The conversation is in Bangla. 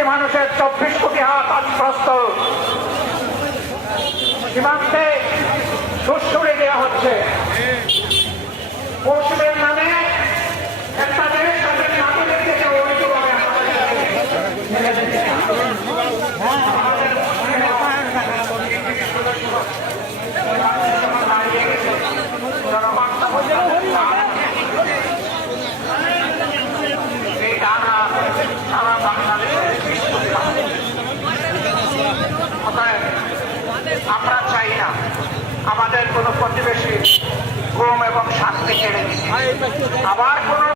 কোটি মানুষের 24 কোটি হাত আত্মস্ত সীমান্তে সুড়সুড়ি দেওয়া হচ্ছে। পশ্চিমের নামে একটা দেশ তাদের নাগরিকদেরকে অবৈধভাবে এই টানা সারা আমরা চাই না আমাদের কোনো প্রতিবেশী ঘুম এবং শান্তি কেড়ে নিতে আবার কোনো